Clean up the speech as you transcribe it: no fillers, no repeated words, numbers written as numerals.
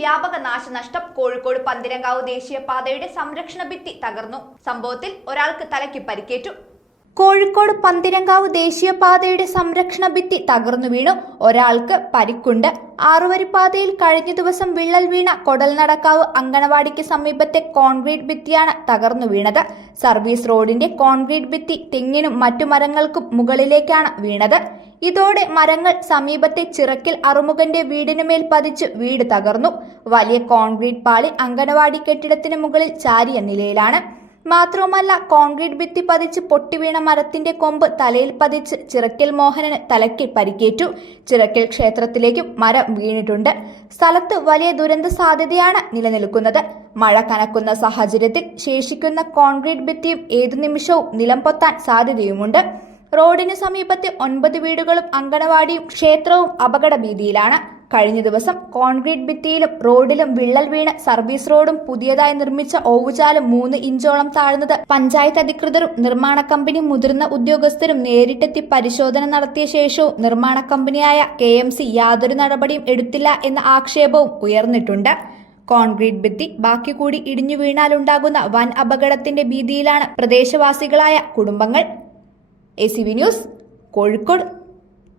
വ്യാപക നാശനഷ്ടം. കോഴിക്കോട് പന്തിരങ്കാവ് ദേശീയപാതയുടെ സംരക്ഷണ ഭിത്തി തകർന്നു. സംഭവത്തിൽ ഒരാൾക്ക് തലയ്ക്ക് പരിക്കേറ്റു. കോഴിക്കോട് പന്തിരങ്കാവ് ദേശീയപാതയുടെ സംരക്ഷണ ഭിത്തി തകർന്നു വീണു. ഒരാൾക്ക് പരിക്കുണ്ട്. ആറുവരിപ്പാതയിൽ കഴിഞ്ഞ ദിവസം വിള്ളൽ വീണ കൊടൽനടക്കാവ് അങ്കണവാടിക്ക് സമീപത്തെ കോൺക്രീറ്റ് ഭിത്തിയാണ് തകർന്നു വീണത്. സർവീസ് റോഡിന്റെ കോൺക്രീറ്റ് ഭിത്തി തെങ്ങിനും മറ്റു മരങ്ങൾക്കും മുകളിലേക്കാണ് വീണത്. ഇതോടെ മരങ്ങൾ സമീപത്തെ ചിറക്കൽ അറുമുഖന്റെ വീടിനുമേൽ പതിച്ച് വീട് തകർന്നു. വലിയ കോൺക്രീറ്റ് പാളി അങ്കണവാടി കെട്ടിടത്തിന് മുകളിൽ ചാരിയ നിലയിലാണ്. മാത്രവുമല്ല, കോൺക്രീറ്റ് ഭിത്തി പതിച്ച് പൊട്ടിവീണ മരത്തിന്റെ കൊമ്പ് തലയിൽ പതിച്ച് ചിറക്കൽ മോഹനന് തലയ്ക്ക് പരിക്കേറ്റു. ചിറക്കൽ ക്ഷേത്രത്തിലേക്കും മരം വീണിട്ടുണ്ട്. സ്ഥലത്ത് വലിയ ദുരന്ത സാധ്യതയാണ് നിലനിൽക്കുന്നത്. മഴ കനക്കുന്ന സാഹചര്യത്തിൽ ശേഷിക്കുന്ന കോൺക്രീറ്റ് ഭിത്തിയും ഏതു നിമിഷവും നിലം പൊത്താൻ സാധ്യതയുമുണ്ട്. റോഡിന് സമീപത്തെ 9 വീടുകളും അങ്കണവാടിയും ക്ഷേത്രവും അപകട ഭീതിയിലാണ്. കഴിഞ്ഞ ദിവസം കോൺക്രീറ്റ് ഭിത്തിയിലും റോഡിലും വിള്ളൽ വീണ് സർവീസ് റോഡും പുതിയതായി നിർമ്മിച്ച ഓവുചാലും 3 ഇഞ്ചോളം താഴ്ന്നത് പഞ്ചായത്ത് അധികൃതരും നിർമ്മാണ കമ്പനി മുതിർന്ന ഉദ്യോഗസ്ഥരും നേരിട്ടെത്തി പരിശോധന നടത്തിയ ശേഷവും നിർമ്മാണ കമ്പനിയായ KMC യാതൊരു നടപടിയും എടുത്തില്ല എന്ന ആക്ഷേപവും ഉയർന്നിട്ടുണ്ട്. കോൺക്രീറ്റ് ഭിത്തി ബാക്കി കൂടി ഇടിഞ്ഞു വീണാലുണ്ടാകുന്ന വൻ അപകടത്തിന്റെ ഭീതിയിലാണ് പ്രദേശവാസികളായ കുടുംബങ്ങൾ. ACV news, Kozhikode.